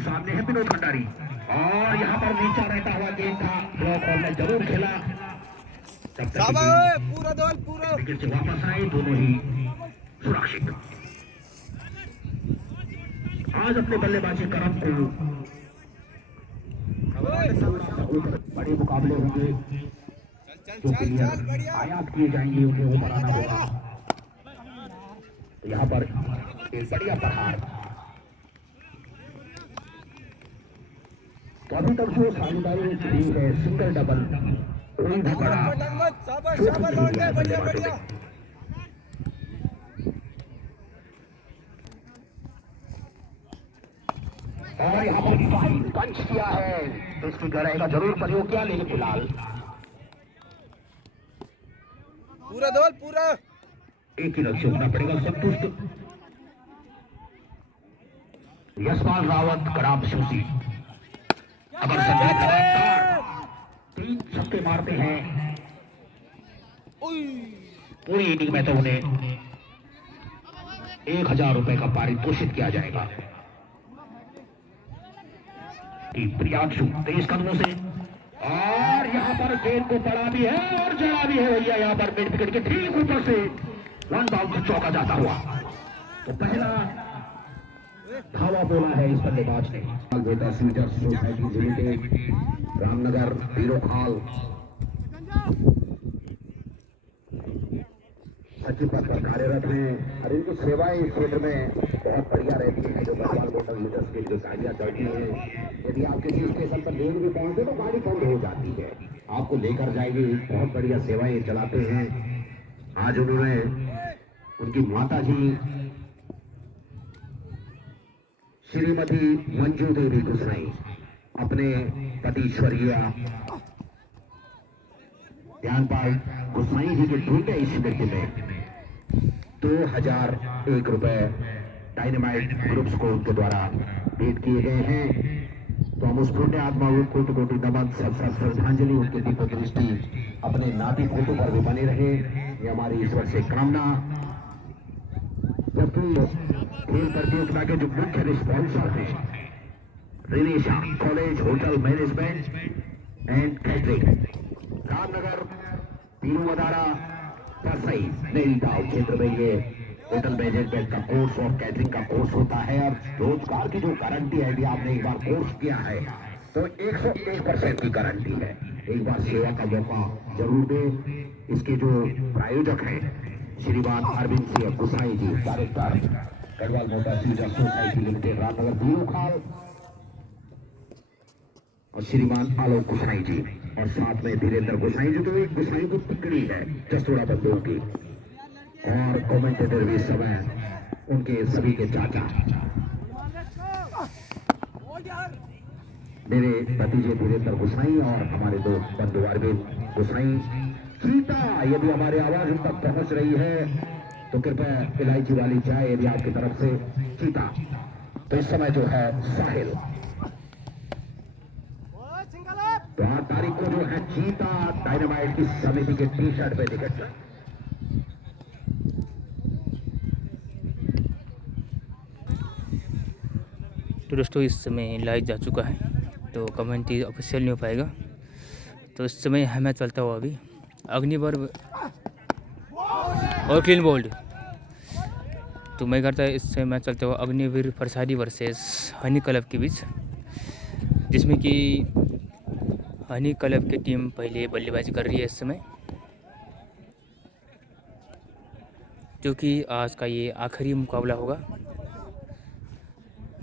सामने है विनोद भंडारी और यहाँ पर नीचा रहता हुआ गेंद था, ब्लॉक और ने जरूर खेला। पूरा दौड़ पूरा विकेट से वापस आए दोनों ही सुरक्षित। आज अपने बल्लेबाजी क्रम को बड़े मुकाबले होंगे जो प्लेयर आयात किए जाएंगे उन्हें वो बनाना होगा। तो यहाँ पर एक बढ़िया प्रहार। तो अभी तक जो साझेदारी हुई है सिंगल डबल कोई भी बड़ा बढ़िया और यहाँ पर फाइन पंच किया है तो इसकी गहराई का जरूर प्रयोग किया, लेकिन फिलहाल पूरा दौड़ पूरा एक ही लक्ष्य होना पड़ेगा संतुष्ट। यशपाल रावत कराम सूसी अगर तीन छक्के मारते हैं पूरी इनिंग में तो उन्हें 1000 रुपए का पारितोषिक किया जाएगा। प्रियांशु तेज कदमों से और यहाँ पर गेंद को पड़ा भी है और जड़ा भी है भैया। यहाँ पर मिड विकेट के ठीक ऊपर से वन बाउंड चौका जाता हुआ। तो पहला धावा बोला है इस बल्लेबाज ने। बेटा सीजर्स सोसाइटी लिमिटेड रामनगर बीरोखाल सचिव पद पर कार्यरत हैं और इनकी सेवाएं इस क्षेत्र में बहुत बढ़िया रहती है। जो गढ़वाल मोटर लीडर्स की जो गाड़ियां चलती हैं, यदि आप किसी स्टेशन पर लेट भी पहुंचे तो गाड़ी बंद हो जाती है, आपको लेकर जाएगी। बहुत बढ़िया सेवाएं चलाते हैं। आज उन्होंने उनकी माता जी श्रीमती मंजू देवी गुसाई अपने पति स्वर्गीय ज्ञानपाल गुसाई जी के ढूंढे इस स्मृति में 2001 रुपए डायनामाइट ग्रुप्स को उनके द्वारा भेंट किए गए हैं। तो हम उस पुण्य आत्मा को कोटि नमन श्रद्धांजलि उनके दीपक दृष्टि अपने नाती फोटो पर भी बने रहे, ये हमारी ईश्वर से कामना। जबकि खेल प्रतियोगिता के जो मुख्य स्पॉन्सर हैं रिनेशा college hotel management and catering Ramnagar Pirumadara Parsai नई गांव क्षेत्र में ये होटल मैनेजमेंट का कोर्स और कैटरिंग का कोर्स होता है और रोजगार की जो गारंटी है, यदि आपने एक बार कोर्स किया है तो 101% की गारंटी है। एक बार सेवा का मौका जरूर दें। इसके जो प्रायोजक हैं श्रीमान अरविंद सिंह गुसाई जी, डायरेक्टर गढ़वाल मोटर सीजर्स सोसाइटी लिमिटेड रामनगर बीरोखाल, और श्रीमान आलोक गुसाई जी और साथ में धीरेन्द्र गुसाई जी। तो एक गुसाई को पकड़ी है जसोड़ा बंदों की और कमेंटेटर भी समय उनके सभी के चाचा मेरे भतीजे धीरेन्द्र गुसाई और हमारे दो बंधु अरविंद गुसाई। चीता यदि हमारे आवाज उन तक पहुंच रही है तो कृपया इलायची वाली चाय यदि आपकी तरफ से चीता। तो इस समय जो है साहिल, तो 8 तारीख को जो है चीता डायनामाइट की समिति के टी शर्ट पे टिकट। तो दोस्तों इस समय लाइव जा चुका है तो कमेंट्री ऑफिशियल नहीं हो पाएगा। तो इस समय है मैच चलता हुआ अभी अग्निवर और क्लीन बोल्ड। तो मैं करता है इस समय मैच चलता हुआ अग्निवीर फरसादी वर्सेस हनी क्लब के बीच, जिसमें कि हनी क्लब की टीम पहले बल्लेबाजी कर रही है इस समय, जो कि आज का ये आखिरी मुकाबला होगा।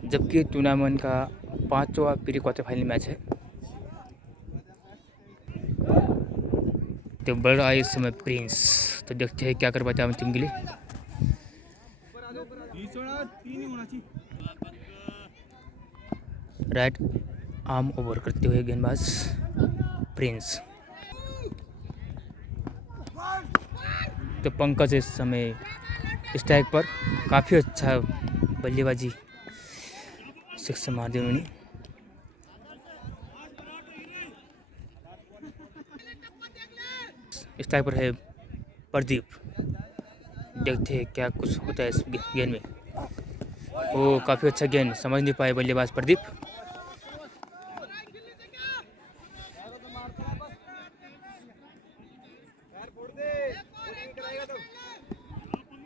जबकि टूर्नामेंट का 5वां प्री क्वार्टर फाइनल मैच है। तो बढ़ रहा है इस समय प्रिंस, तो देखते हैं क्या कर पाता है टीम के लिए। राइट आर्म ओवर करते हुए गेंदबाज प्रिंस। तो पंकज इस समय स्ट्राइक पर काफ़ी अच्छा बल्लेबाजी सिक्स मार दी उन्होंने। स्ट्राइक पर है प्रदीप, देखते हैं क्या कुछ होता है इस गेंद में। वो काफ़ी अच्छा गेंद, समझ नहीं पाए बल्लेबाज प्रदीप।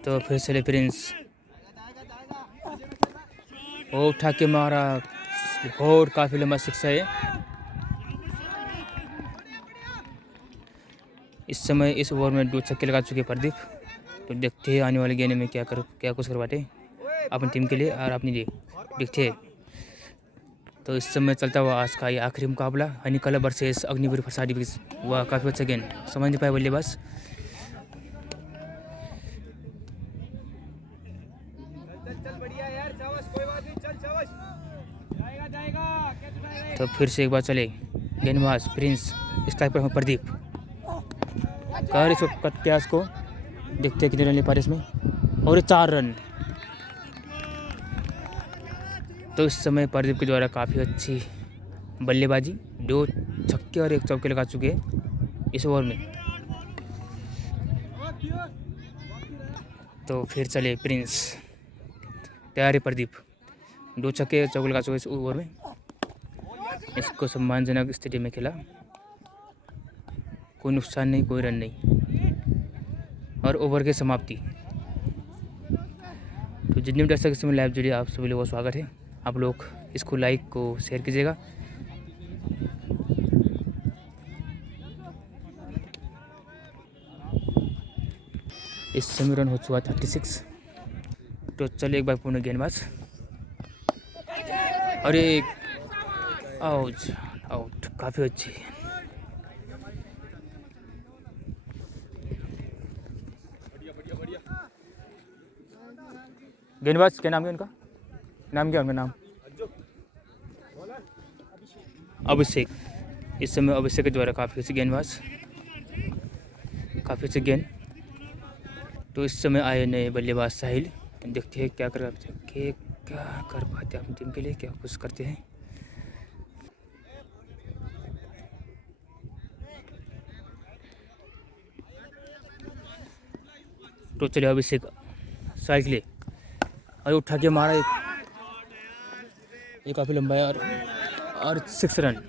तो फिर से प्रिंस वो उठा के मारा और काफ़ी लंबा सिक्स है। इस समय इस ओवर में 2 छक्के लगा चुके प्रदीप। तो देखते हैं आने वाले गेंद में क्या कुछ करवाते अपनी टीम के लिए और अपने लिए, देखते हैं। तो इस समय चलता हुआ आज का ये आखिरी मुकाबला हनी क्लब वर्सेस अग्निवीर फरसाडी बीच हुआ। काफ़ी अच्छा गेंद, समझ नहीं पाए बल्लेबाज। तो फिर से एक बार चले गेंदबाज प्रिंस, स्ट्राइक पर प्रदीप कर इसको कत्यास को, देखते हैं कितने रन ले पा रहे इसमें, और 4 रन। तो इस समय प्रदीप के द्वारा काफ़ी अच्छी बल्लेबाजी, 2 छक्के और 1 चौके लगा चुके हैं इस ओवर में। तो फिर चले प्रिंस, तैयार है प्रदीप, 2 छक्के चौके लगा चुके इस ओवर में। इसको सम्मानजनक स्थिति में खेला, कोई नुकसान नहीं, कोई रन नहीं, और ओवर की समाप्ति। तो जितने भी दर्शक इस समय लाइव जुड़े आप सभी लोगों का स्वागत है। आप लोग इसको लाइक को शेयर कीजिएगा। इस समय रन हो चुका 36। तो चलिए एक बार पुनः गेंदबाज, अरे आउट आउट, काफ़ी अच्छी। गेंदबाज क्या नाम है उनका, नाम क्या उनका नाम? अभिषेक। इस समय अभिषेक के द्वारा काफ़ी अच्छी गेंदबाज, काफ़ी अच्छी गेंद। तो इस समय आए नए बल्लेबाज साहिल, देखते हैं क्या कर पाते अपनी टीम के लिए, क्या कुछ करते हैं। तो चलिए अभिषेक साहिल के लिए, और उठा के मारा, ये काफ़ी लंबा है, और 6 रन।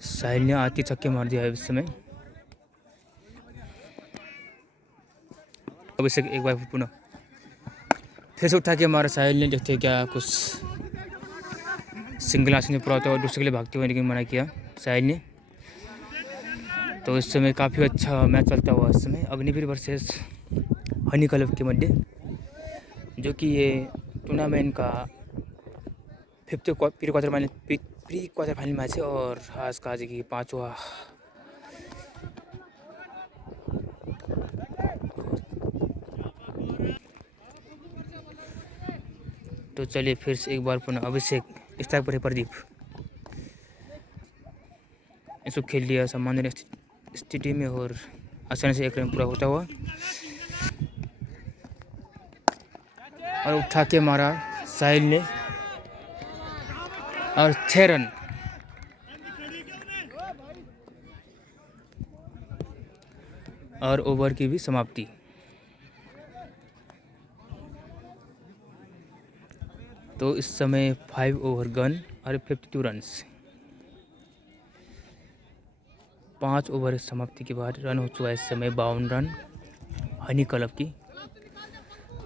साहिल ने आती छक्के मार दिया है इस समय। अभिषेक एक बार पुनः फिर से उठा के मारा साहिल ने, देखते क्या कुछ सिंगल आसन पूरा होता है और दूसरे के लिए भागते हुए लेकिन मना किया साहिल ने। तो इस समय काफ़ी अच्छा मैच चलता हुआ इस समय अग्निवीर वर्सेस हनी क्लब के मध्य, जो कि ये टूर्नामेंट का प्री क्वार्टर फाइनल मैच है। और आज का की 5वां तो चलिए फिर से एक बार पुनः अभिषेक, स्ट्राइक पर है प्रदीप, इसको खेल लिया सामान्य स्थिति में और आसानी से 1 रन पूरा होता हुआ, और उठा के मारा साहिल ने, और 6 रन। और ओवर की भी समाप्ति। तो इस समय 5 ओवर गन और 52 रन्स। 5 ओवर समाप्ति के बाद रन हो चुका है इस समय 52 रन हनी क्लब की।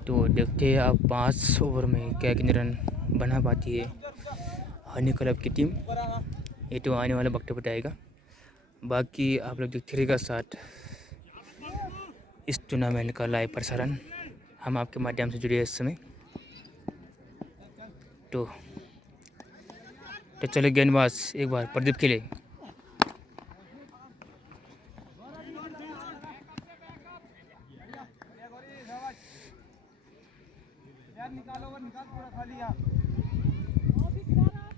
तो देखते हैं आप 5 ओवर में क्या कितने रन बना पाती है हनी क्लब की टीम, ये तो आने वाले वक्त बताएगा। बाकी आप लोग देखते रहेगा साथ इस टूर्नामेंट का लाइव प्रसारण, हम आपके माध्यम से जुड़े हैं इस समय। तो चले गेंदबाज एक बार प्रदीप के लिए,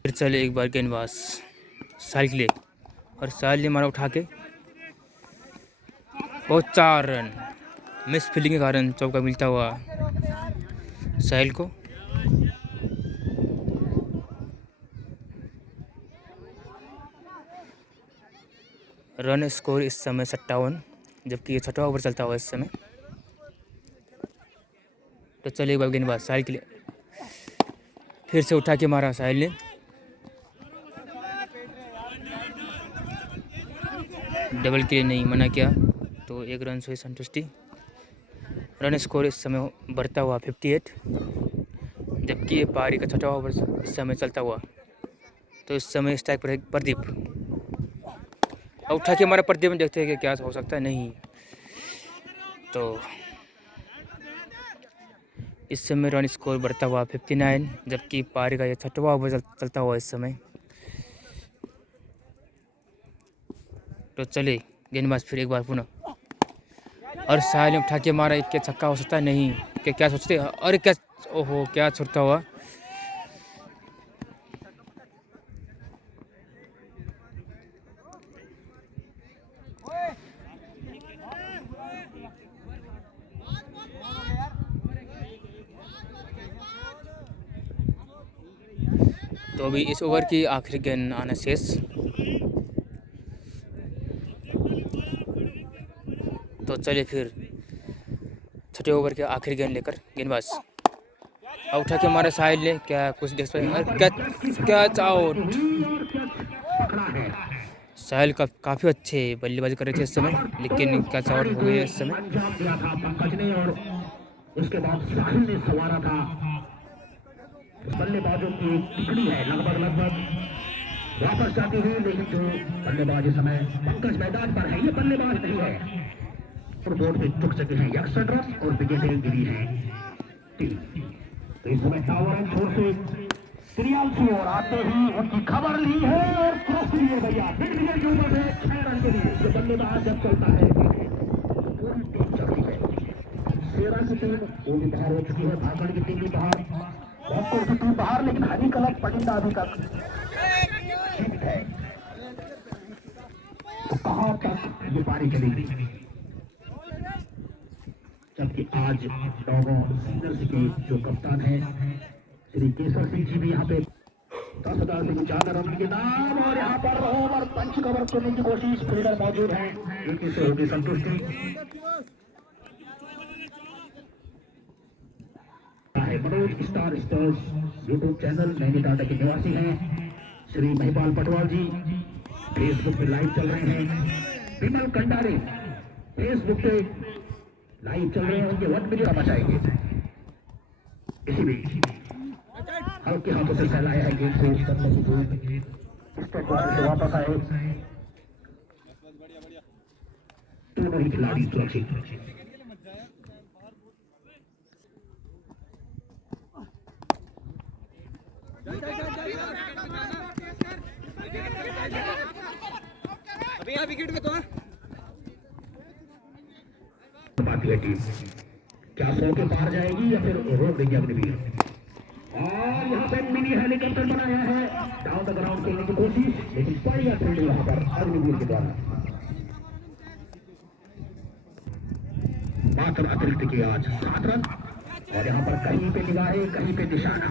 फिर चले एक बार गेंदबाज साहिल के लिए, और साहिल ने मारा उठा के, और 4 रन। मिस फील्डिंग के कारण चौका मिलता हुआ साहिल को। रन स्कोर इस समय 57, जबकि ये 6वां ओवर चलता हुआ इस समय। तो चलिए एक बार गेंदबाज साहिल के लिए फिर से उठा के मारा साहिल ने, डबल के लिए नहीं मना किया, तो 1 रन से संतुष्टि। रन स्कोर इस समय बढ़ता हुआ 58, जबकि ये पारी का 6वां ओवर इस समय चलता हुआ। तो इस समय स्ट्राइक पर है प्रदीप, और उठा के हमारा प्रदीप में देखते हैं कि क्या हो सकता है। नहीं, तो इस समय रन स्कोर बढ़ता हुआ 59, जबकि पारी का यह 6वां ओवर चलता हुआ इस समय। तो चले गेंदबाज फिर एक बार पुनः, और साहिल ने उठा के मारा, एक क्या छक्का हो सकता है। नहीं, क्या सोचते, और क्या, ओहो क्या छूटता हुआ। तो अभी इस ओवर की आखिरी गेंद आना शेष। तो चलिए फिर 6ठे ओवर के आखिरी गेंद लेकर गेंदबाज, और उठा के हमारे साहिल ने, क्या कुछ देख पाए, कैच आउट। साहिल का काफ़ी अच्छे बल्लेबाजी कर रहे थे इस समय, लेकिन कैच आउट हो गई है इस समय। अंजाम दिया था पंकज ने, और उसके बाद साहिल ने संवारा था। बल्लेबाजों की एक टुकड़ी है लगभग वापस जाती हुई, लेकिन जो बल्लेबाज इस समय पंकज मैदान पर है, ये बल्लेबाज नहीं है। और बोर्ड पे चुक सके हैं 61 रन, और विकेटें गिरी हैं 3। तो इस समय टावर एंड छोर से श्रीयांशु और आते ही उनकी खबर ली है, और क्रॉस लिए भैया मिड विकेट के ऊपर से 6 रन के लिए। जो बल्लेबाज जब चलता है पूरी टीम चलती है। शेरा की टीम वो भी बाहर हो चुकी है, भागड़ की टीम भी बाहर, भोजपुर की टीम बाहर, लेकिन हनी कलक पटिंदा अभी तक जीवित है। तो कहां तक ये पारी चलेगी, जबकि आज डॉगों सीनियर्स के जो कप्तान है श्री केसर सिंह जी भी यहाँ पे 10,000 से ज्यादा रन के नाम, और यहाँ पर ओवर पंच कवर करने की कोशिश, फील्डर मौजूद है, एक से होगी संतुष्टि है। मनोज स्टार स्टर्स यूट्यूब चैनल नैनीटाटा के निवासी हैं श्री महिपाल पटवाल जी, फेसबुक पे लाइव चल रहे हैं। विमल कंडारी फेसबुक पे लाइव चल रहे हैं, उनके 1 मिनट बचाएंगे। इसी बीच हल्के हाथों से फैलाया है गेंद को, से वापस आए दोनों ही खिलाड़ी सुरक्षित। अभी यहाँ विकेट में तो बाकी है टीम, क्या 100 के पार जाएगी या फिर रोक देगी अग्निवीर। और यहाँ पे मिनी हेलीकॉप्टर बनाया है, डाउन द ग्राउंड खेलने की कोशिश, लेकिन बढ़िया फील्डिंग यहाँ पर अग्निवीर के द्वारा। मात्र अतिरिक्त की आज 7 रन, और यहाँ पर कहीं पे निगाहें कहीं पे निशाना।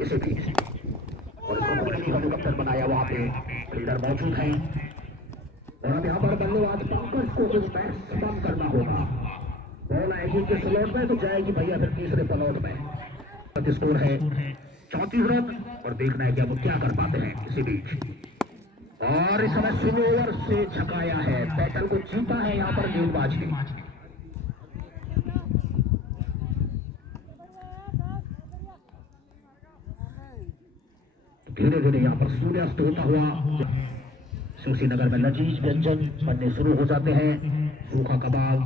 इसे भी और हेलीकॉप्टर बनाया, वहां पे फील्डर मौजूद हैं, और अब यहाँ पर बल्लेबाज पंकज को कुछ मैक्सिमम करना होगा। बॉल आएगी के स्लॉट में तो जाएगी भैया फिर तीसरे स्लॉट में। स्कोर है 34 रन, और देखना है कि अब क्या कर पाते हैं। इसी बीच और इस समय स्लो ओवर से झकाया है, बैटल को जीता है यहाँ पर गेंदबाज ने। धीरे धीरे यहाँ पर सूर्यास्त होता हुआ सुखी नगर में लजीज व्यंजन बनने शुरू हो जाते हैं। सूखा कबाब,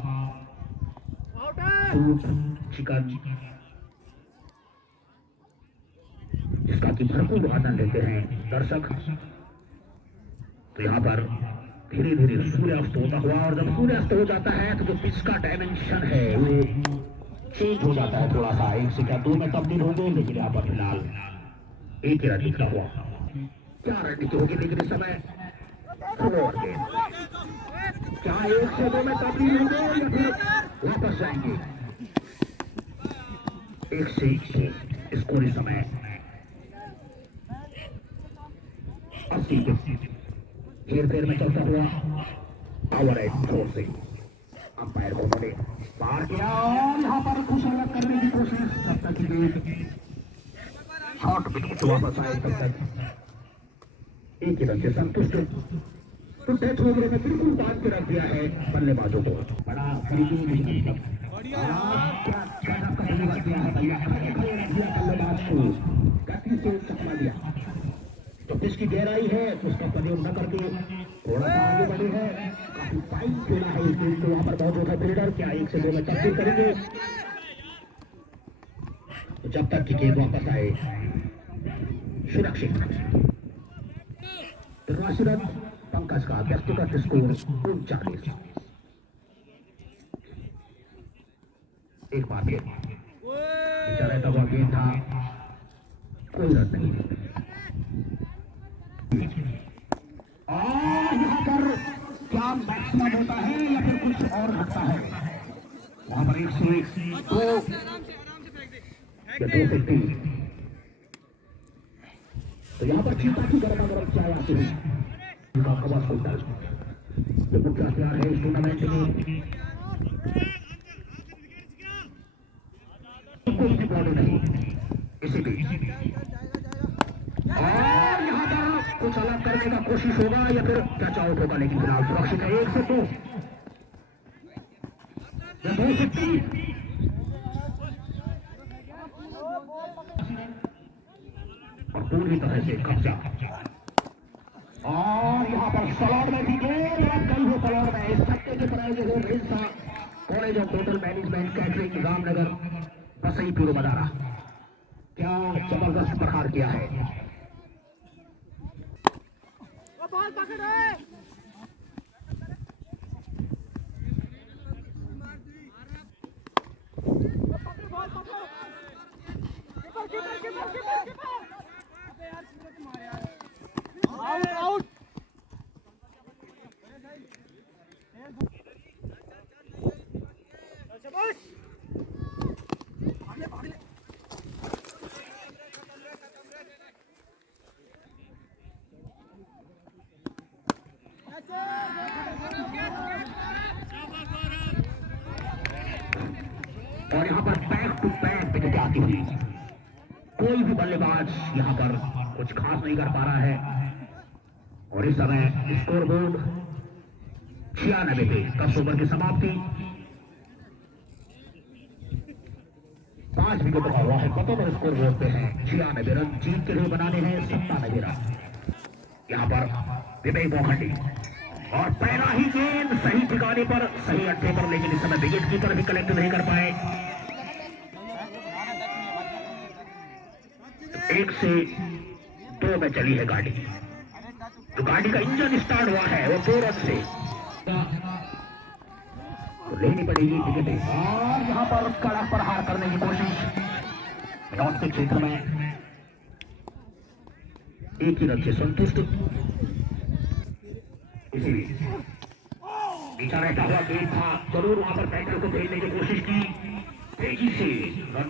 सूप, चिकन, जिसका कि भरपूर आनंद लेते हैं दर्शक। तो यहाँ पर धीरे धीरे सूर्यास्त होता हुआ, और जब सूर्यास्त हो जाता है तो जो पिच का डायमेंशन है वो चेंज हो जाता है थोड़ा सा, 1 से क्या 2 में तब्दील हो गए, लेकिन यहाँ पर फिलहाल 1 ही रन निकला हुआ, 4 रन निकले होगी। लेकिन इस समय क्या 1 से 2 में तब्दील होंगे या फिर वापस जाएंगे। एक से स्कोर इस समय 80 पे हेर में चलता हुआ पावर एंड थ्रो से अंपायर को उन्होंने पार किया और यहाँ पर कुछ अलग करने की कोशिश, जब तक कि शॉट विकेट वापस आए तब तक एक ही रन से संतुष्ट। तो डेथ ओवर में बिल्कुल बांध के रख दिया है बल्लेबाजों को। बड़ा बल्लेबाज को गति से चकमा दिया। तो जिसकी गहराई है उसका प्रयोग न करके थोड़ा सा आगे बढ़े है, काफी टाइम खेला है इस गेम को। वहां पर मौजूद है फील्डर, क्या 1 से 2 में तब्दील करेंगे। तो जब तक कि गेंद वापस आए सुरक्षित। तिरासी रन पंकज का व्यक्तिगत स्कोर 39। एक बार फिर रहता हुआ गेंद था, कोई रन नहीं। और यहाँ पर क्या मैक्सिमम होता है या फिर कुछ और घटता है? वहां पर 1 से 2 या 2 से 3। तो यहाँ पर चीता की गर्मा गर्म चाय आती है। कवा सुल्तान जो मुख्य हथियार है इस टूर्नामेंट में, कोई भी बॉडी नहीं इसी बीच। और यहाँ पर कुछ अलग करने का कोशिश होगा या फिर टच आउट होगा, लेकिन फिलहाल सुरक्षित है। 1 से 2 या 2 से 3। और पूरी तरह से कब्जा। और यहाँ पर सलौट में भी गेंद कई हो सलौट में इस छक्के के प्रायोजक हो रेंसा college of hotel management catering Ramnagar Basai Pirumadara. क्या जबरदस्त प्रहार किया है। और यहाँ पर बैक टू बैक विकेट आती हुई कोई भी बल्लेबाज यहाँ पर कुछ खास नहीं कर पा रहा है। और इस समय स्कोर बोर्ड 96 पे 10 ओवर की समाप्ति, 5 विकेट का हुआ है। बतौर स्कोर बोर्ड पे है 96 रन, जीत के लिए बनाने हैं 97 रन। यहाँ पर विवेक मोखंडी और पहला ही गेंद सही ठिकाने पर सही अड्डे पर, लेकिन इस समय विकेट कीपर भी कलेक्ट नहीं कर पाए। 1 से 2 में चली है गाड़ी। तो गाड़ी का इंजन स्टार्ट हुआ है वो 2 रन से, तो लेनी पड़ेगी विकेट। और यहाँ पर कड़क प्रहार करने की कोशिश लॉट के क्षेत्र में, 1 ही रन से संतुष्ट। इसीलिए पीछा रहता हुआ गेंद था, जरूर वहां पर बैटर को भेजने की कोशिश की, तेजी से रन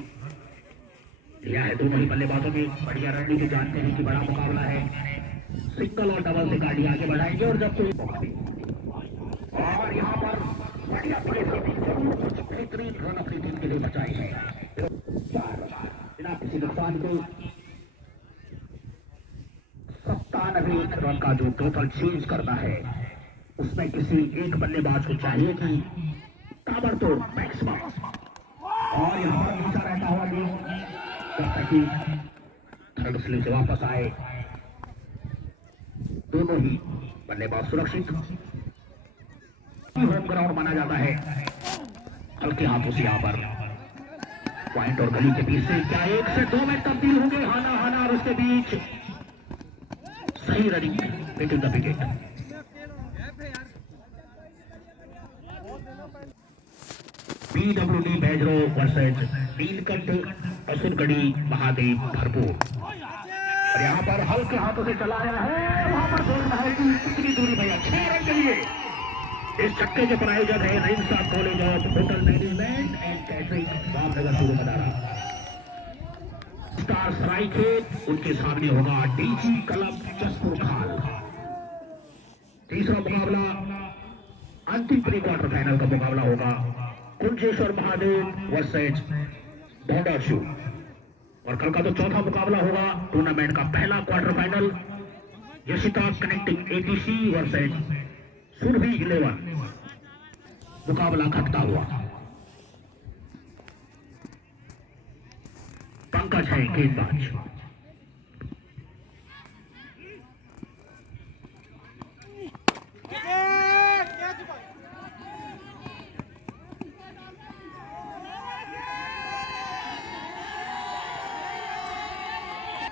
लिया है। दोनों ही बल्लेबाजों की बढ़िया रणनीति, जानते हैं कि बड़ा मुकाबला है, सिंगल और डबल से गाड़ी आगे बढ़ाएंगे। और जब कोई और यहाँ पर बढ़िया कुछ बेहतरीन रन अपनी टीम के लिए बचाए हैं। बिना किसी नुकसान को 97 रन का जो टोटल चेंज करना है, उसमें किसी एक बल्लेबाज को चाहिए कि ताबड़तोड़ मैक्सिमम। और यहाँ पर नीचा रहता हुआ ताकि थर्ड स्लिप से वापस आए। दोनों ही बल्लेबाज सुरक्षित। होम ग्राउंड माना जाता है, हल्के हाथों से यहाँ पर पॉइंट और गली के बीच से क्या 1 से 2 में तब्दील होंगे। हाना हाना और उसके बीच सही running wicket the wicket. PWD Baijro versus Neelkanth Asurgarhi Mahadev भरपूर। और यहाँ पर हल्के हाथों से चलाया है, वहां पर देखना है कि कितनी दूरी भैया 6 रन के लिए। इस छक्के के प्रायोजक है रेंसा college of hotel management and catering Ramnagar Pirumadara. SR Saraikhet, उनके सामने होगा DG क्लब जसपुर खाल। तीसरा मुकाबला अंतिम प्री क्वार्टर फाइनल का मुकाबला होगा कुंजेश्वर महादेव वर्सेज बॉर्डर। और कल का तो चौथा मुकाबला होगा टूर्नामेंट का पहला quarter final, Yashita connecting ATC versus Surabhi 11। मुकाबला खटता हुआ। पंकज है गेंदबाज।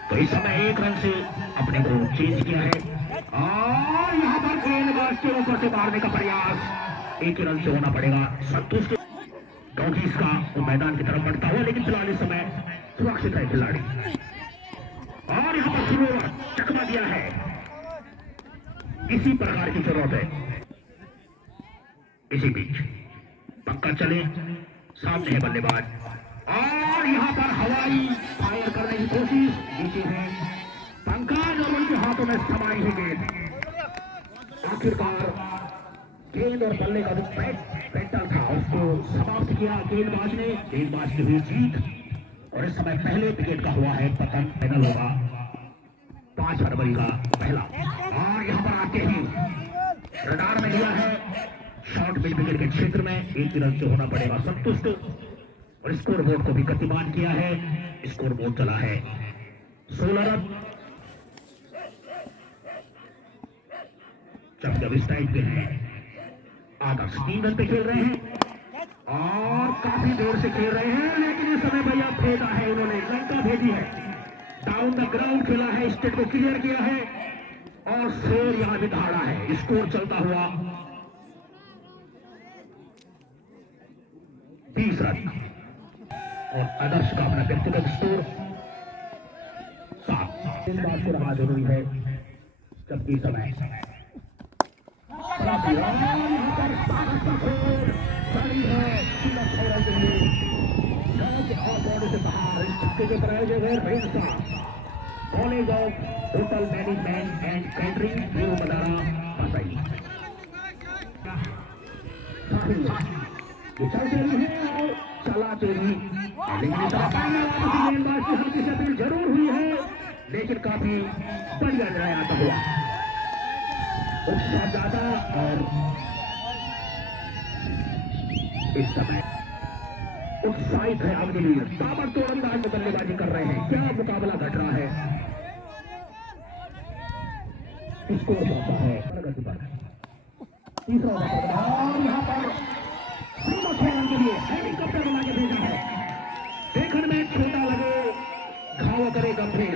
तो इस समय 1 रन से अपने को चेंज किया है और यहां पर गेंदबाज के ऊपर से मारने का प्रयास 1 रन से होना पड़ेगा संतुष्ट, क्योंकि इसका वो मैदान की तरफ बढ़ता हुआ, लेकिन फिलहाल इस समय सुरक्षित है खिलाड़ी। और यहां पर शुरू चकमा दिया है, इसी प्रकार की जरूरत है। इसी बीच पंकज चले, सामने है बल्लेबाज और यहां पर हवाई फायर करने की कोशिश, नीचे है पंकज और उनके हाथों में समाई है गेंद। आखिरकार गेंद और बल्ले का जो पेटल था उसको समाप्त किया गेंदबाज ने। गेंदबाज की हुई जीत और इस समय पहले विकेट का हुआ है पतन। फाइनल होगा 5 फरवरी का पहला। और यहां पर आके ही रडार में लिया है शॉर्ट मिड विकेट के क्षेत्र में, 1 रन से होना पड़ेगा संतुष्ट। और स्कोर बोर्ड को भी गतिमान किया है, स्कोर बोर्ड चला है 16 रन। जब इस टाइम पे है आदर्श 3 रन पे खेल रहे हैं और काफी देर से खेल रहे हैं, लेकिन इस समय भैया भेजा है उन्होंने, लंका भेजी है, डाउन द ग्राउंड खेला है, स्टेट को क्लियर किया है और शेर यहां भी दहाड़ा है। स्कोर चलता हुआ 20 रन और आदर्श का अपना व्यक्तिगत स्कोर 7। इस बात को रहा जरूरी है जबकि समय college of hotel management and catering new Madara Basai चलते हैं चलाते ही, लेकिन गेंदबाज की हल्की से अपील जरूर हुई है, लेकिन काफी बढ़िया निर्णय आता हुआ उत्साह ज्यादा। और इस समय उत्साहित है अग्निवीर, ताबड़तोड़ अंदाज में बल्लेबाजी कर रहे हैं। क्या मुकाबला घट रहा है, स्कोर बढ़ता है प्रगति पर। तीसरा और यहां पर के लिए हेलीकॉप्टर बना के भेजा है, देखने में छोटा लगे घाव करे गंभीर।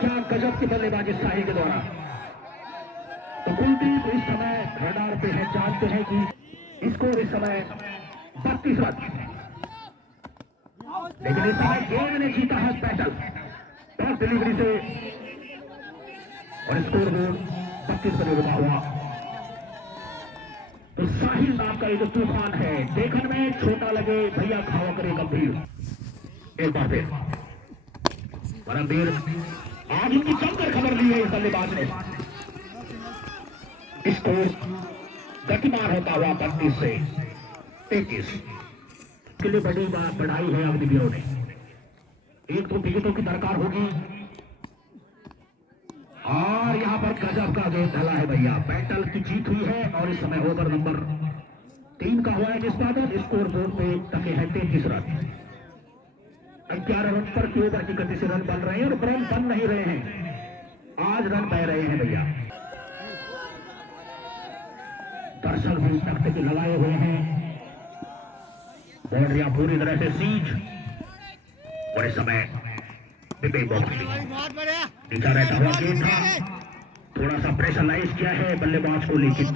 क्या गजब की बल्लेबाजी साहिल के द्वारा। तो कुलदीप इस समय रडार पे है, जानते हैं कि स्कोर इस समय 32 रन, लेकिन इस समय गेंद ने जीता है बैटल टॉस डिलीवरी से और स्कोर बोर्ड 32 पर रुका हुआ। तो साहिल नाम का एक तूफान है, देखने में छोटा लगे भैया खावा करे गंभीर। एक बार फिर परमवीर आज उनकी जमकर खबर ली है इस बल्लेबाज ने। स्कोर गतिमान होता हुआ 32 से 33 के लिए बड़ी बढ़ाई है अग्निवीरों ने। 1-2 विकेटों की दरकार होगी और यहां पर गजब का गेंद ढला है भैया। बैटल की जीत हुई है और इस समय ओवर नंबर 3 का हुआ है निष्पादन। स्कोर बोर्ड पे टके हैं 33 रन। 11 रन पर की ओवर की गति से रन बन रहे हैं और रन बन नहीं रहे हैं, आज रन बह रहे हैं भैया। दर्शक भी तख्ते के लगाए हुए हैं, बाउंड्रियां पूरी तरह से सीज। और इस समय नीचा रहता हुआ गेंद था, थोड़ा सा प्रेशराइज किया है बल्लेबाज को, लेकिन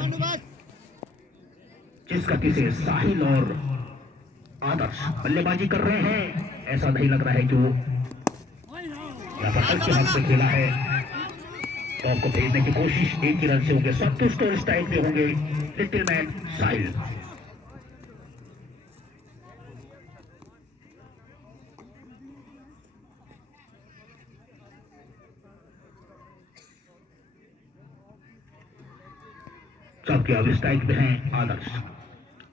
जिस गति से साहिल और आदर्श बल्लेबाजी कर रहे हैं, ऐसा नहीं लग रहा है कि वो हल्के हाथ से खेला है। टॉप को भेजने की कोशिश, 1 ही रन से होंगे संतुष्ट और इस टाइम पे होंगे लिटिल मैन साहिल। जबकि अब स्ट्राइक में है आदर्श।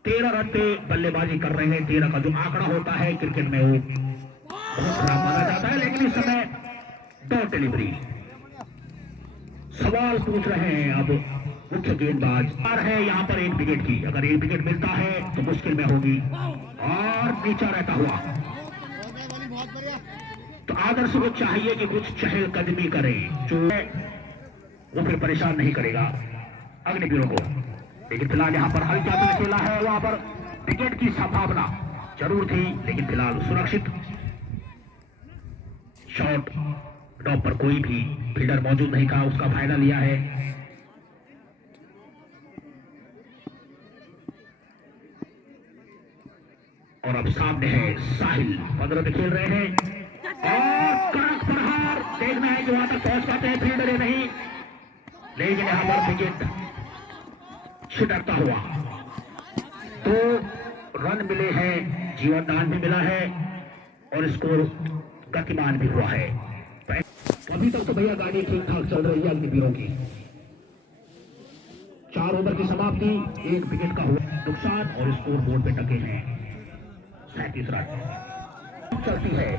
13 रन पे बल्लेबाजी कर रहे हैं। 13 का जो आंकड़ा होता है क्रिकेट में वो बहुत खराब माना जाता है, लेकिन इस समय डॉट डिलीवरी। सवाल पूछ रहे हैं अब मुख्य गेंदबाज है यहाँ पर 1 विकेट की। अगर 1 विकेट मिलता है तो मुश्किल में होगी और नीचा रहता हुआ। तो आदर्श को चाहिए कि कुछ चहलकदमी करे जो वो फिर परेशान नहीं करेगा अग्निवीरों को। लेकिन फिलहाल यहाँ पर हल्का से खेला है, वहां पर विकेट की संभावना जरूर थी, लेकिन फिलहाल सुरक्षित शॉट। टॉप पर कोई भी फील्डर मौजूद नहीं था, उसका फायदा लिया है। और अब सामने है साहिल, 15 पे खेल रहे हैं और कड़क प्रहार। देखना है कि वहां तक पहुंच पाते हैं फील्डर या नहीं, लेकिन यहां पर विकेट छिटकता हुआ। तो रन मिले हैं, जीवन दान भी मिला है और स्कोर गतिमान भी हुआ है। अभी तक तो भैया गाड़ी ठीक ठाक चल रही है अग्निवीरों की। 4 ओवर की समाप्ति, 1 विकेट का हुआ नुकसान और स्कोर बोर्ड पे टके हैं 37 रन चलती है।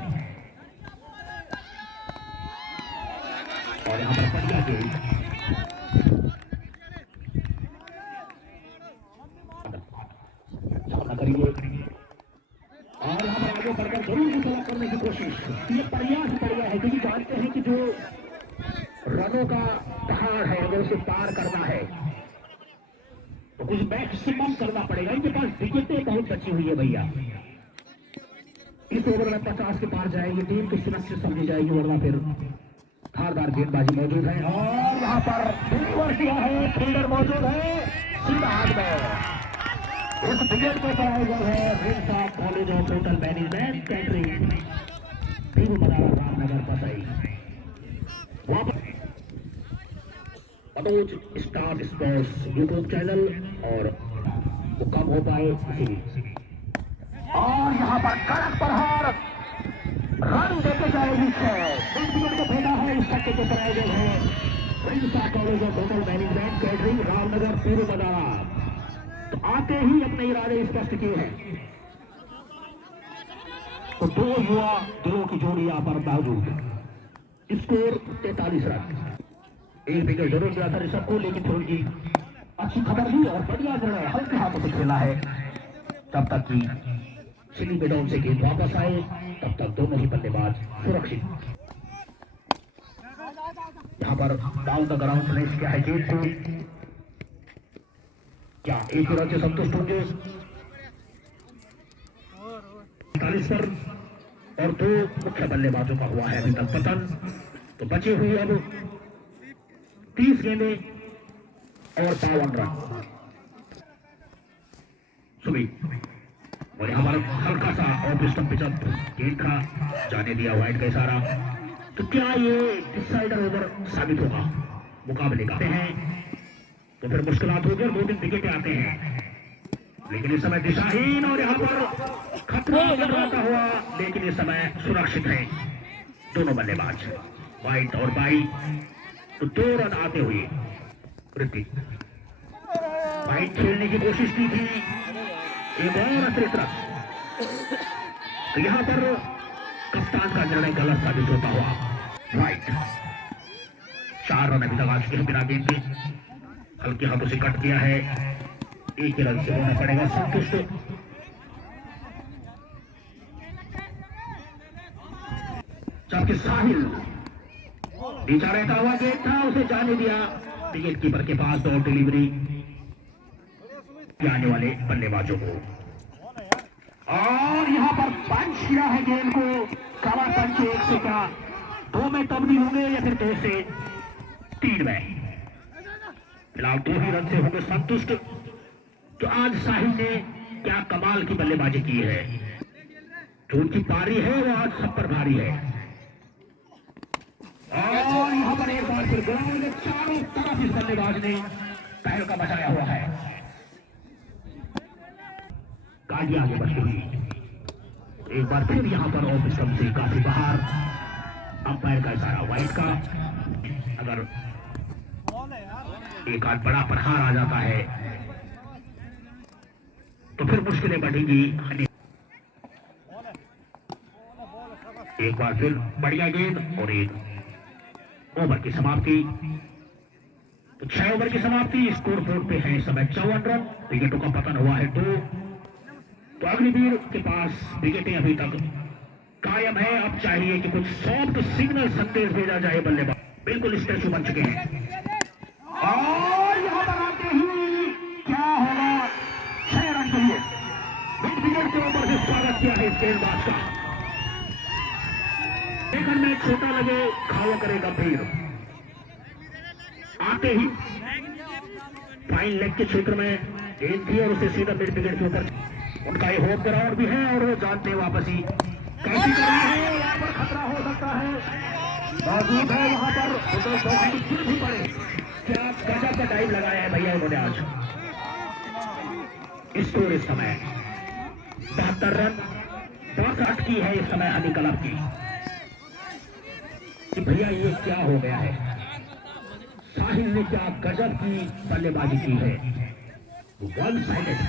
और यहां पर बढ़िया गेंद, सामना करिए और यहां पर आगे बढ़कर जरूर मुकाबला करने की कोशिश। ये प्रयास बढ़िया है क्योंकि जानते हैं कि जो रनों का पहाड़ है अगर उसे पार करना है तो कुछ मैक्सिमम करना पड़ेगा। इनके पास विकेटें बहुत बची हुई है भैया। इस ओवर में 50 के पार जाएगी टीम तो सुरक्षित समझी जाएगी, वरना फिर धारदार गेंदबाजी मौजूद है। और यहाँ पर डिलीवर किया है, फील्डर मौजूद है सीधा हाथ में। इस विकेट को कराया है रिंसा college of hotel management catering, Bhim Madara, Ramnagar, Pasai. Manoj star sports YouTube channel और वो कम हो पाए इसीलिए। और यहाँ पर कड़क प्रहार, रन देते जाएगी 6। इस विकेट को फेंका है, इस छक्के को कराया है रिंसा college of hotel management catering, Ramnagar, Bhim Madara. तो आते ही अपने इरादे स्पष्ट किए हैं। तो 2 युवा दिलों की जोड़ी यहाँ पर मौजूद। Score 43 run. 1 विकेट जरूर दिया था ऋषभ को, लेकिन थोड़ी की अच्छी खबर दी और बढ़िया निर्णय हल्के हाथों से खेला है। तब तक की सिली बेडाउन से गेंद वापस आए, तब तक दोनों ही बल्लेबाज सुरक्षित। यहाँ पर डाउन द ग्राउंड प्लेस किया है गेंद को। क्या 1 रन से संतुष्ट होंगे? 40 पर और 2 मुख्य बल्लेबाजों का हुआ है अभी तक पतन। तो बचे हुए अब 30 गेंदें और 52 रन। सुमित और यहाँ पर हल्का सा ऑफ स्टंप पिचअप गेंद था, जाने दिया वाइड का इशारा। तो क्या ये डिसाइडर ओवर साबित होगा मुकाबले का? तो फिर मुश्किलात होगी और 2-3 विकेट आते हैं, लेकिन इस समय दिशाहीन और यहाँ पर खतरा मंडराता हुआ, लेकिन इस समय सुरक्षित है दोनों बल्लेबाज वाइट और बाई। तो 2 रन आते हुए ऋतिक वाइट खेलने की कोशिश की थी, एक और अतिरिक्त रन। तो यहाँ पर कप्तान का निर्णय गलत साबित होता हुआ वाइट। 4 रन अभी तक आ चुके हैं बिना गेंद के, हल्के हाथों से कट किया है। 1 रन से होना पड़ेगा संतुष्ट। जबकि साहिल नीचा रहता हुआ गेंद था, उसे जाने दिया विकेट कीपर के पास। डॉट डिलीवरी आने वाले बल्लेबाजों को, और यहाँ पर पंच किया है गेंद को। सवा पंच 1 से क्या 2 में तब्दील होंगे या फिर 2 से 3 में। फिलहाल 2 ही रन से होंगे संतुष्ट। तो आज साहिल ने क्या कमाल की बल्लेबाजी की है, जो उनकी पारी है वो आज सब पर भारी है। और यहाँ पर एक बार फिर ग्राउंड में चारों तरफ इस बल्लेबाज ने पैर का बचाया हुआ है। गाड़ी आगे बढ़ती हुई एक बार फिर यहाँ पर ऑफ स्टंप से काफी बाहर, अंपायर का इशारा वाइट का। अगर एक आध बड़ा प्रहार आ जाता है तो फिर मुश्किलें बढ़ेंगी। एक बार फिर बढ़िया गेंद और एक ओवर की समाप्ति। तो 6 ओवर की समाप्ति। स्कोर बोर्ड पे है इस समय 54 रन। विकेटों का पतन हुआ है 2। तो अग्निवीर के पास विकेटें अभी तक कायम है। अब चाहिए कि कुछ सॉफ्ट सिग्नल संदेश भेजा जाए बल्लेबाज। बिल्कुल स्टैचू बन चुके हैं और यहां पर आते ही क्या होगा 6 रन के लिए। मिड विकेट के ऊपर से स्वागत किया है इस गेंदबाज का। लेकिन में छोटा लगे खावा करे गंभीर। आते ही फाइन लेग के क्षेत्र में गेंद थी और उसे सीधा मिड विकेट के ऊपर। उनका ये होम ग्राउंड भी है और वो जानते हैं वापसी कैसी करनी है। यहाँ पर खतरा हो सकता है मौजूद है वहां पर फिर भी पड़े। क्या गजब का टाइम लगाया है भैया उन्होंने आज। स्कोर इस समय 72 रन 62 की है इस समय हनी क्लब की। कि भैया ये क्या हो गया है। साहिल ने क्या गजब की बल्लेबाजी की है। वन साइडेड है।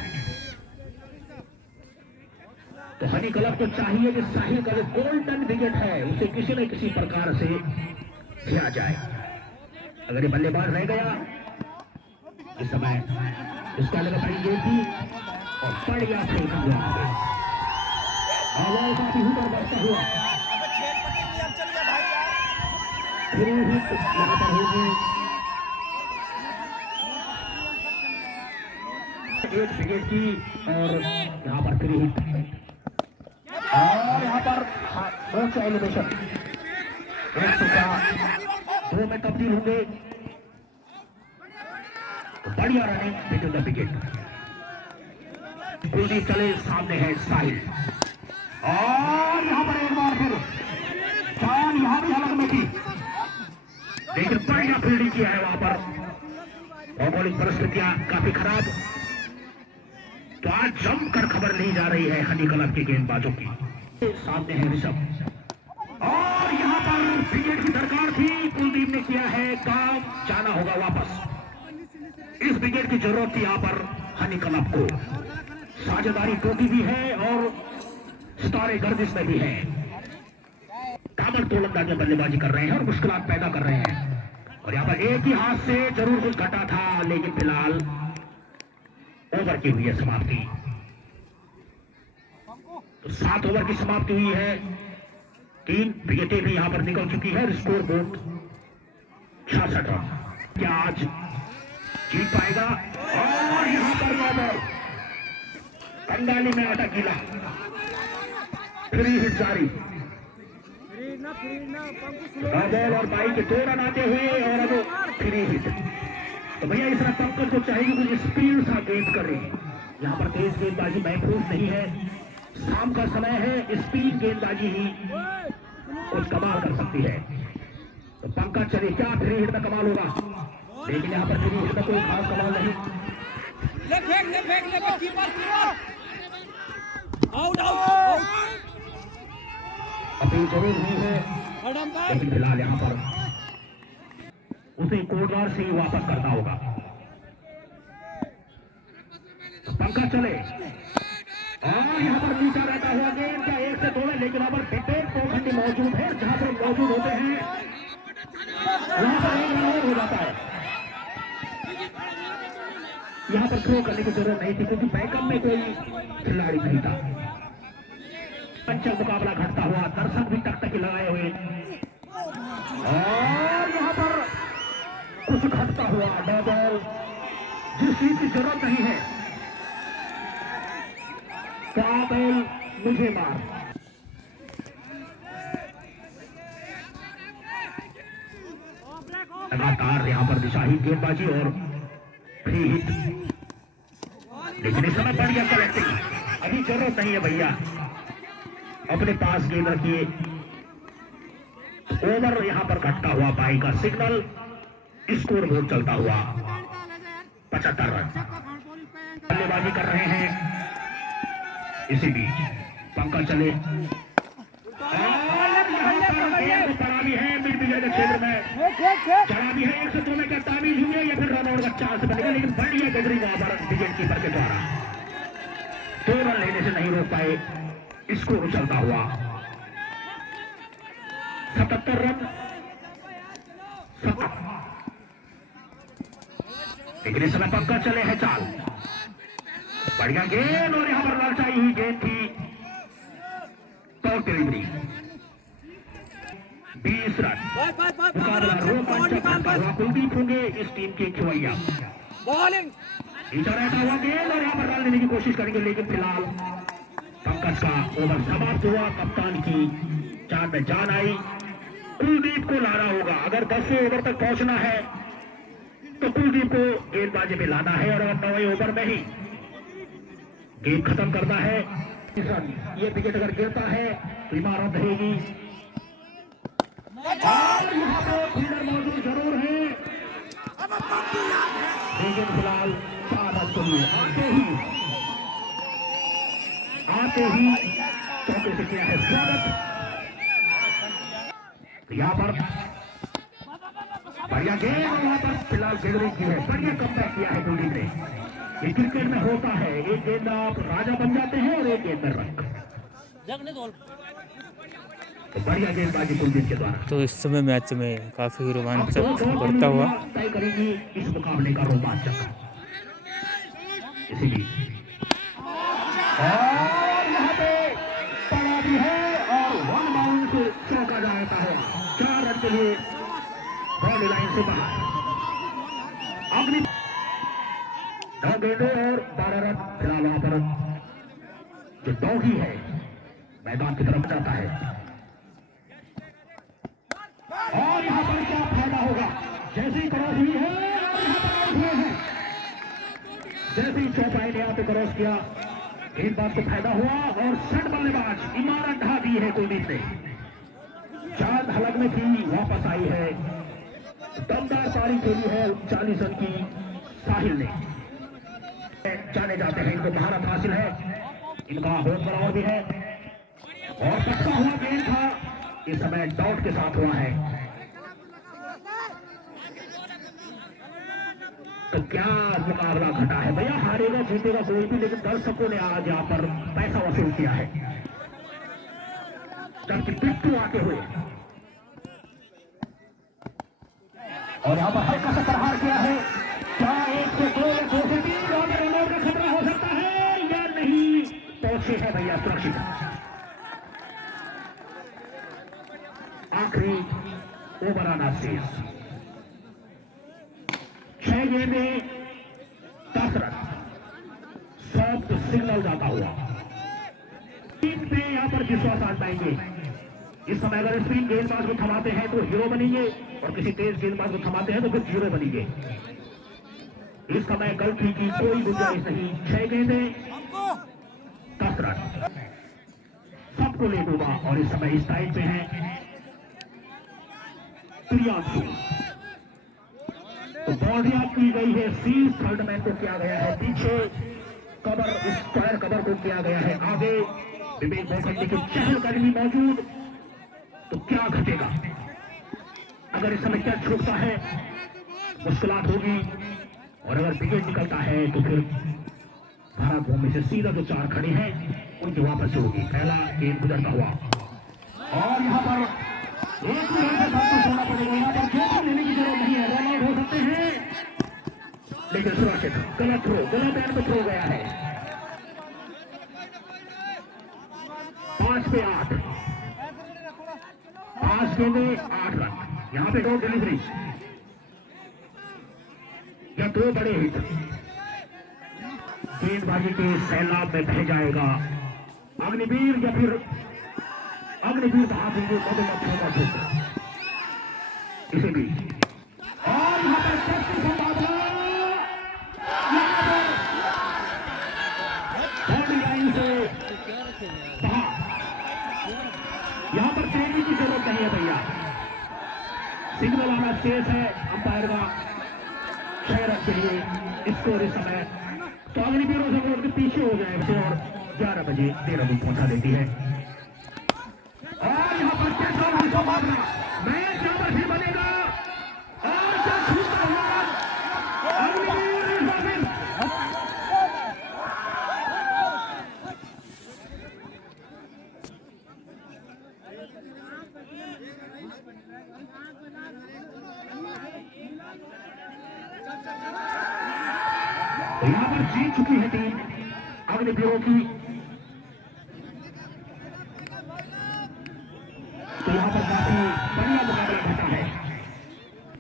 तो हनी क्लब को चाहिए कि साहिल का जो गोल्डन विकेट है उसे किसी न किसी प्रकार से किया जाए। अगर ये बल्लेबाज रह गया इस समय इसका लगा बड़ी गेंद थी और बढ़िया फेंक हुआ आवाज काफी ऊपर बढ़ता हुआ फिर यहाँ पर होगी एक विकेट की और यहाँ पर फ्री हिट और यहाँ पर मोस्ट एलिमिनेशन 102 में तब्दील होंगे। तो बढ़िया running between the wicket. Kuldeep चले सामने है साहिल और यहाँ पर एक बार फिर चांद यहाँ भी हलक में थी लेकिन बढ़िया फील्डिंग किया है वहां पर। भौगोलिक परिस्थितियां काफी खराब। तो आज जमकर खबर ली जा रही है हनी क्लब के गेंदबाजों की। सामने है ऋषभ और यहाँ पर विकेट की दरकार थी। कुलदीप ने किया है काम। जाना होगा वापस। इस विकेट की जरूरत थी यहाँ पर हनी क्लब को। साझेदारी टूटी भी है और सितारे गर्दिश में भी है। ताबड़तोड़ अंदाज में बल्लेबाजी कर रहे हैं और मुश्किलात पैदा कर रहे हैं। और यहाँ पर एक ही हाथ से जरूर कुछ घटा था लेकिन फिलहाल ओवर की हुई है समाप्ति। तो 7 ओवर की समाप्ति हुई है। 3 विकेटें भी यहां पर निकल चुकी है। Score board 66 run. क्या आज जीत पाएगा। और यहां पर नॉबॉल कंडाली में आटा गीला फ्री हिट जारी। नॉबॉल और बाई के 2 रन आते हुए और अब फ्री हिट। तो भैया इस तरह पंकज को चाहिए कुछ स्पीड सा गेंद करे। यहाँ पर तेज गेंदबाजी महफूज नहीं है। शाम का समय है। स्पीड गेंदबाजी ही कुछ कमाल कर सकती है। तो पंकज चले क्या फ्री हिट में कमाल होगा लेकिन यहाँ पर फ्री हिट में कोई खास कमाल नहीं। अपील जरूर हुई है लेकिन फिलहाल यहाँ पर उसे कोर्टवार से ही वापस करना होगा। पंकज चले और यहाँ पर नीचा रहता हुआ गेंद क्या 1 से 2 है लेकिन यहाँ पर विकेट पोखंडी मौजूद है। जहां पर मौजूद होते हैं वहां पर 1 रन और हो जाता है। यहाँ पर थ्रो करने की जरूरत नहीं थी क्योंकि बैकअप में कोई खिलाड़ी नहीं था। पंचल मुकाबला घटता हुआ दर्शक भी टकटकी लगाए हुए और यहाँ पर कुछ घटता हुआ नो बॉल जिस चीज की जरूरत नहीं है। बॉल मुझे मार। लगातार यहाँ पर दिशाहीन गेंदबाजी और फ्री हिट लेकिन इस समय बढ़िया कलेक्टिंग। अभी जरूरत नहीं है भैया अपने पास गेंद रखिए। ओवर यहाँ पर घटता हुआ बाई का सिग्नल। स्कोर बोर्ड चलता हुआ 75 रन। बल्लेबाजी कर रहे हैं। इसी बीच पंकज चले और यहाँ पर गेंद पड़ा भी है मिड विकेट के क्षेत्र में। चढ़ा भी है, एक क्षेत्रों में क्या तामीज हुई है या फिर रन आउट का चांस बनेगा, लेकिन बढ़िया गजरी वहां पर विकेट कीपर के द्वारा 2 रन लेने से नहीं रोक पाए इसको उछलता हुआ। 77 रन, लेकिन इस समय पंकज चले हैं चाल, बढ़िया गेंद और यहां पर लालचाई हुई गेंद थी, टॉप डिलीवरी 20 रन। मुकाबला रोमांचक बनता हुआ कुलदीप होंगे इस टीम के खिलौया। बॉलिंग पीछा रहता हुआ गेंद और यहां पर रन लेने की कोशिश करेंगे, लेकिन फिलहाल पंकज का ओवर समाप्त हुआ, कप्तान की चाल में जान आई। कुलदीप को लाना होगा, अगर 10वें ओवर तक पहुंचना है तो कुलदीप को गेंदबाजी में लाना है, और अगर 9वें ओवर में ही गेम खत्म करना है। ये विकेट अगर गिरता है तो इमारत रहेगी, और यहाँ पे फील्डर मौजूद जरूर है, लेकिन फिलहाल 4 रन के लिए आते ही चौके से किया है स्वागत। यहाँ पर बढ़िया गेंद और वहां पर फिलहाल गेंदरी की है, बढ़िया कमबैक किया है कुलदीप ने। ये क्रिकेट में होता है, एक गेंद आप राजा बन जाते हैं और एक गेंद में रंग। तो बढ़िया गेंदबाजी कुलदीप के द्वारा। तो इस समय मैच में काफ़ी रोमांचक बढ़ता हुआ तय करेगी इस मुकाबले का रोमांचक। इसीलिए और यहाँ पे पड़ा भी है और 1 बाउंड से चौका जाता है, 4 रन के लिए बॉडी लाइन से बाहर। अगली 9 गेंदों और 12 रन। फिलहाल वहां पर जो डॉगी है मैदान की तरफ जाता है, और यहाँ पर क्या फायदा होगा, जैसे ही क्रॉस हुई है और यहाँ पर आउट हुए हैं, जैसे ही चौपाई ने यहाँ पे क्रॉस किया गेंदबाज को फायदा हुआ, और शट बल्लेबाज इमारत ढा दी है कुलदीप ने। चांद हलक में थी, वापस आई है, दमदार पारी खेली है 40 रन की साहिल ने। जाने जाते हैं, इनको महारत हासिल है, इनका होम बराबर भी है, और पक्का हुआ गेंद था, इस समय डॉट के साथ हुआ है। तो क्या मुकाबला घटा है भैया, हारेगा जीतेगा कोई भी, लेकिन दर्शकों ने आज यहाँ पर पैसा वसूल किया है, जबकि पिट्टू आते हुए और यहाँ पर हल्का सा प्रहार किया है। क्या 1 से 2 या 2 से 3 रन आउट का खतरा हो सकता है या नहीं, पहुंचे है भैया सुरक्षित। आखिरी ओवर आना शेष, 6 गेंदें 10 रन, सॉफ्ट सिग्नल जाता हुआ। टीम पे यहाँ पर विश्वास आ पाएंगे। इस समय अगर स्पिन गेंदबाज को थमाते हैं तो हीरो बनेंगे, और किसी तेज गेंदबाज को थमाते हैं तो फिर जीरो बनेंगे। इस समय गलती की कोई गुंजाइश नहीं। 6 गेंदें 10 रन, सबको ले डूबा, और इस समय इस टाइम पे है प्रियांशु। तो बॉडी अप की गई है, सीज थर्ड मैन को किया गया है पीछे, कवर स्क्वायर कवर को किया गया है आगे, विवेक भोखंडी की चहलकदमी मौजूद। तो क्या घटेगा अगर इस समय क्या छूटता है, मुश्किलात होगी, और अगर विकेट निकलता है तो फिर भारत भूमि से सीधा जो 4 खड़े हैं उनकी वापस होगी। पहला गेंद गुजरता हुआ, और यहाँ पर एक भी रन से संतुष्ट होना पड़ेगा, यहाँ पर जोखिम लेने की जरूरत नहीं है, रन आउट हो सकते हैं, लेकिन सुरक्षित। गलत थ्रो, गलत एंड पे थ्रो गया है। 5 पे 8, 5 गेंदें 8 रन। यहाँ पे 2 डिलीवरी या 2 बड़े हिट, गेंदबाजी के सैलाब में बह जाएगा अग्निवीर, या फिर अग्निवीर बहा देंगे मधुमक्खियों का झुंड। इसे भी, और यहाँ पर सबकी संभावना बॉडी लाइन से बाहर, यहाँ पर तेजी की जरूरत नहीं है भैया, सिग्नल आना शेष है अंपायर का 6 रन के लिए स्कोर इस समय। तो अग्निवीरों से उनके पीछे हो जाए, और 11 बजे 13 को पहुंचा देती है। और यहाँ पर मैच यहाँ पर फिर बनेगा तो यहां पर जीत चुकी है टीम अग्निवीरों की। तो यहां पर काफी बढ़िया मुकाबला घटा है।